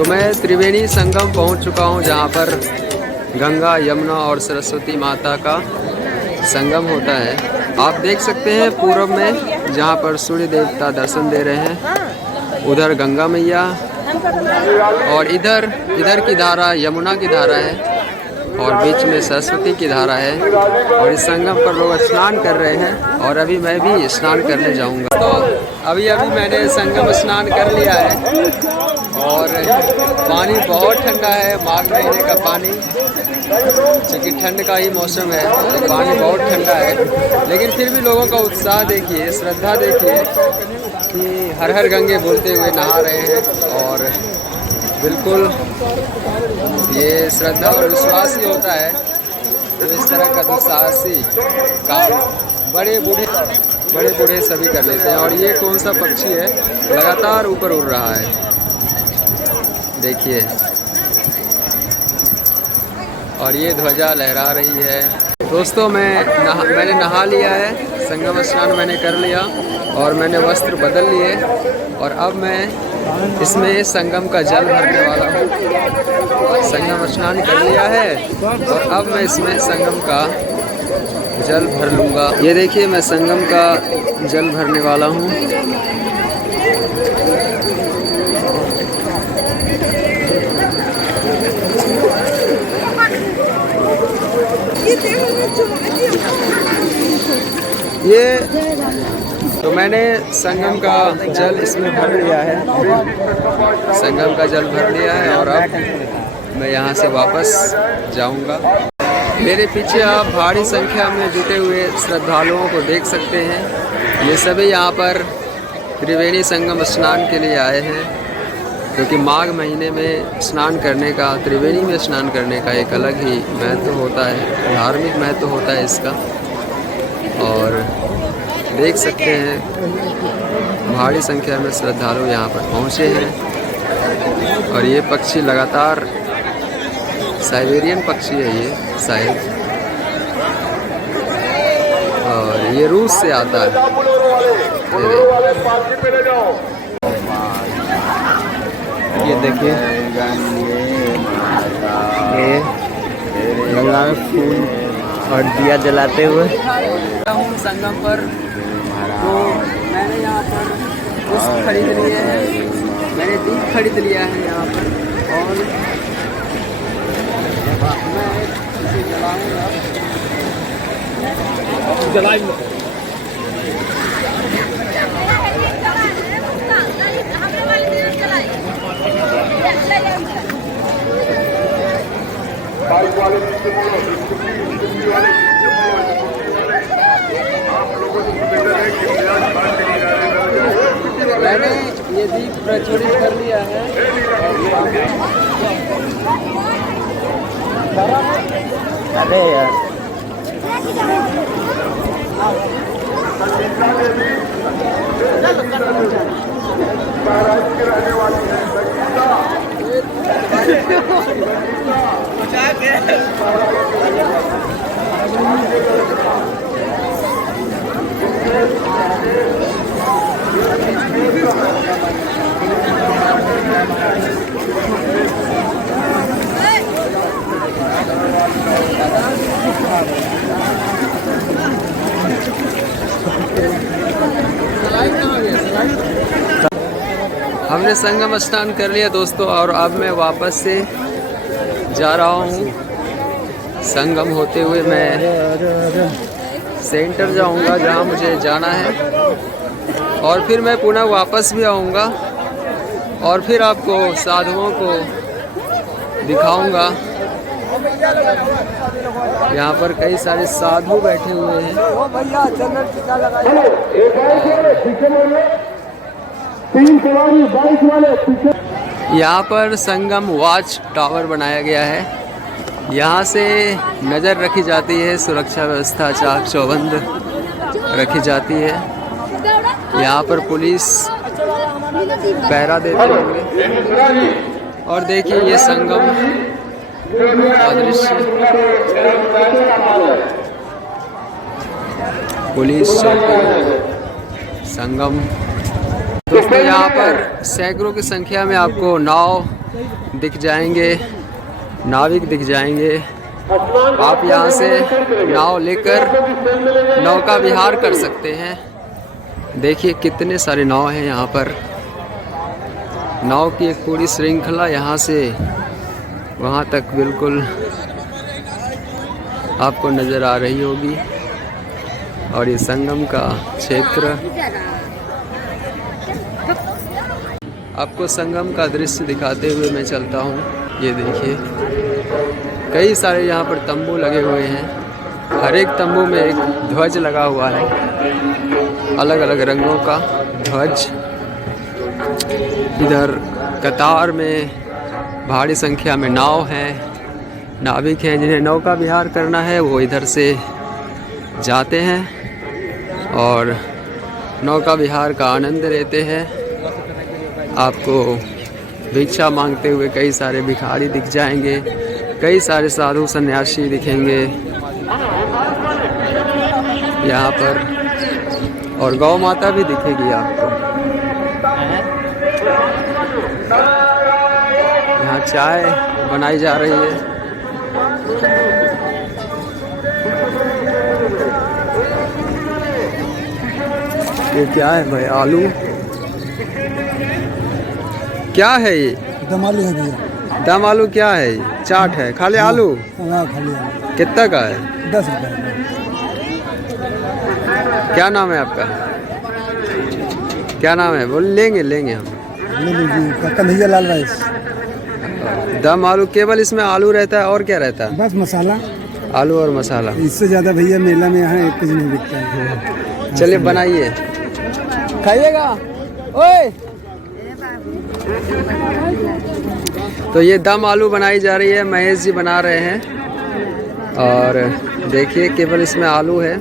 तो मैं त्रिवेणी संगम पहुंच चुका हूं, जहां पर गंगा, यमुना और सरस्वती माता का संगम होता है। आप देख सकते हैं पूर्व में जहां पर सूर्य देवता दर्शन दे रहे हैं, उधर गंगा मैया और इधर की धारा यमुना की धारा है और बीच में सरस्वती की धारा है। और इस संगम पर लोग स्नान कर रहे हैं और अभी मैं भी स्नान करने जाऊंगा। तो अभी मैंने संगम स्नान कर लिया है और पानी बहुत ठंडा है, माघ महीने का पानी, क्योंकि ठंड का ही मौसम है तो पानी बहुत ठंडा है। लेकिन फिर भी लोगों का उत्साह देखिए, श्रद्धा देखिए कि हर हर गंगे बोलते हुए नहा रहे हैं। और बिल्कुल ये श्रद्धा और विश्वास ही होता है तो इस तरह का दुस्साहसी काम बड़े बूढ़े सभी कर लेते हैं। और ये कौन सा पक्षी है, लगातार ऊपर उड़ रहा है, देखिए। और ये ध्वजा लहरा रही है। दोस्तों मैंने नहा लिया है, संगम स्नान मैंने कर लिया और मैंने वस्त्र बदल लिए और अब मैं इसमें संगम का जल भरने वाला हूँ। संगम स्नान कर लिया है और अब मैं इसमें संगम का जल भर लूँगा। ये देखिए मैं संगम का जल भरने वाला हूँ। ये तो मैंने संगम का जल इसमें भर लिया है, संगम का जल भर लिया है और अब मैं यहाँ से वापस जाऊँगा। मेरे पीछे आप भारी संख्या में जुटे हुए श्रद्धालुओं को देख सकते हैं। ये सभी यहाँ पर त्रिवेणी संगम स्नान के लिए आए हैं, क्योंकि माघ महीने में स्नान करने का, त्रिवेणी में स्नान करने का एक अलग ही महत्व होता है, धार्मिक महत्व होता है इसका। और देख सकते हैं भारी संख्या में श्रद्धालु यहाँ पर पहुँचे हैं। और ये पक्षी लगातार, साइबेरियन पक्षी है ये शायद, और ये रूस से आता है। ये देखिए ये गंगा में फूल और दिया जलाते हुए संगम पर। तो मैंने यहाँ पर पुष्प खरीद लिए हैं, मैंने दीप खरीद लिया है यहाँ पर और मैं इसे जलाऊंगा। मैंने ये दीप प्रज्वलित कर लिया है। अरे यार हमने संगम स्नान कर लिया दोस्तों और अब मैं वापस से जा रहा हूँ। संगम होते हुए मैं सेंटर जाऊँगा जहाँ मुझे जाना है और फिर मैं पुनः वापस भी आऊँगा और फिर आपको साधुओं को दिखाऊँगा। यहाँ पर कई सारे साधु बैठे हुए हैं। यहाँ पर संगम वॉच टावर बनाया गया है। यहाँ से नज़र रखी जाती है, सुरक्षा व्यवस्था चाक चौबंद रखी जाती है। यहाँ पर पुलिस पहरा देते होंगे। और देखिए ये संगम का दृश्य, पुलिस चौकी, संगम। दोस्तों यहाँ पर सैकड़ों की संख्या में आपको नाव दिख जाएंगे, नाविक दिख जाएंगे। आप यहाँ से नाव लेकर नौका विहार कर सकते हैं। देखिए कितने सारे नाव हैं यहाँ पर। नाव की एक पूरी श्रृंखला यहाँ से वहाँ तक बिल्कुल आपको नज़र आ रही होगी। और ये संगम का क्षेत्र, आपको संगम का दृश्य दिखाते हुए मैं चलता हूँ। ये देखिए कई सारे यहाँ पर तंबू लगे हुए हैं। हर एक तंबू में एक ध्वज लगा हुआ है, अलग अलग रंगों का ध्वज। इधर कतार में भारी संख्या में नाव हैं, नाविक हैं। जिन्हें नौका विहार करना है वो इधर से जाते हैं और नौका विहार का आनंद लेते हैं। आपको भिक्षा मांगते हुए कई सारे भिखारी दिख जाएंगे, कई सारे साधु सन्यासी दिखेंगे यहाँ पर, और गौ माता भी दिखेगी आपको। यहाँ चाय बनाई जा रही है। ये क्या है भाई? आलू क्या है ये? दम आलू है भैया। दम आलू क्या है? ये चाट है? खाली आलू? हाँ खाली आलू। कितना का है? 10 रुपये। क्या नाम है आपका? क्या नाम है? बोल लेंगे हम। ले लीजिए। कन्हैया लाल राइस। दम आलू केवल इसमें आलू रहता है और क्या रहता है? बस मसाला, आलू और मसाला। इससे ज़्यादा भैया मेला में यहाँ एक कुछ नहीं बिकता है। चलिए बनाइए, खाइएगा। ओए तो ये दम आलू बनाई जा रही है, महेश जी बना रहे हैं। और देखिए केवल इसमें आलू है।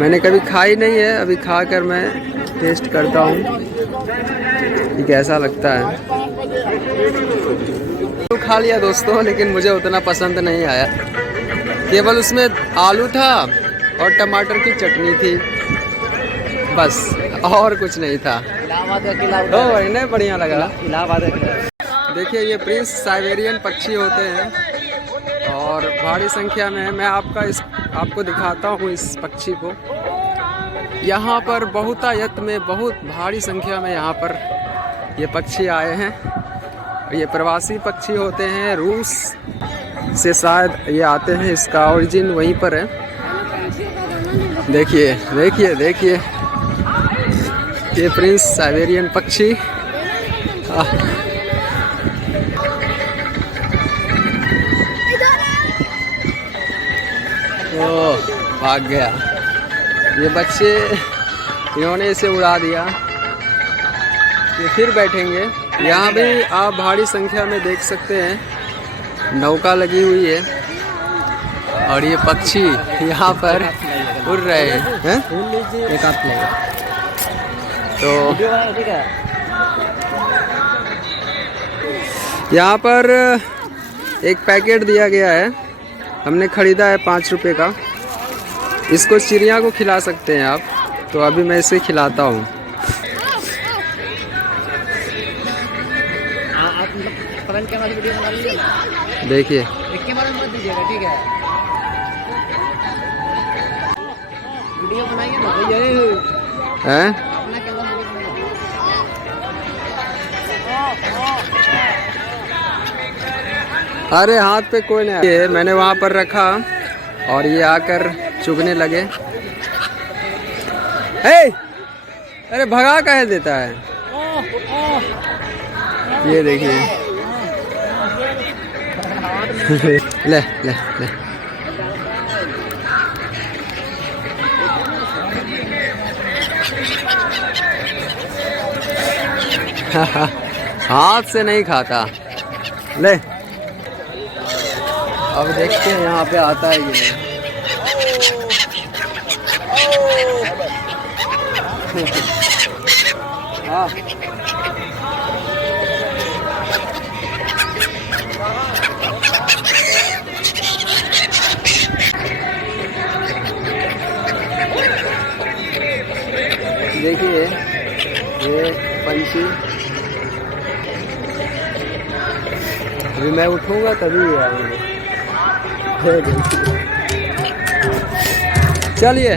मैंने कभी खाई नहीं है, अभी खाकर मैं टेस्ट करता हूँ कि कैसा लगता है। तो खा लिया दोस्तों, लेकिन मुझे उतना पसंद नहीं आया। केवल उसमें आलू था और टमाटर की चटनी थी, बस और कुछ नहीं था। इन्हें बढ़िया लगा। देखिए ये प्रिंस साइबेरियन पक्षी होते हैं और भारी संख्या में है। मैं आपको दिखाता हूँ इस पक्षी को। यहाँ पर बहुतायत में, बहुत भारी संख्या में यहाँ पर ये पक्षी आए हैं। ये प्रवासी पक्षी होते हैं, रूस से शायद ये आते हैं। इसका ओरिजिन वहीं पर है। देखिए देखिए देखिए ये प्रिंस साइबेरियन पक्षी। ओह भाग गया। ये बच्चे, इन्होंने इसे उड़ा दिया। ये फिर बैठेंगे। यहाँ भी आप भारी संख्या में देख सकते हैं, नौका लगी हुई है और ये पक्षी यहाँ पर उड़ रहे हैं। तो यहाँ पर एक पैकेट दिया गया है, हमने ख़रीदा है 5 रुपए का। इसको चिड़िया को खिला सकते हैं आप। तो अभी मैं इसे खिलाता हूँ। देखिए ठीक है, वीडियो बनाइए ना हैं? अरे हाथ पे कोई नहीं। ये मैंने वहाँ पर रखा और ये आकर चुगने लगे। हे! अरे भगा काहे देता है? ये देखिए। ले ले ले। हाथ से नहीं खाता। ले अब देखते हैं यहाँ पे आता है ये। हाँ देखिए ये पंछी। अभी मैं उठूंगा तभी ये आएंगे। चलिए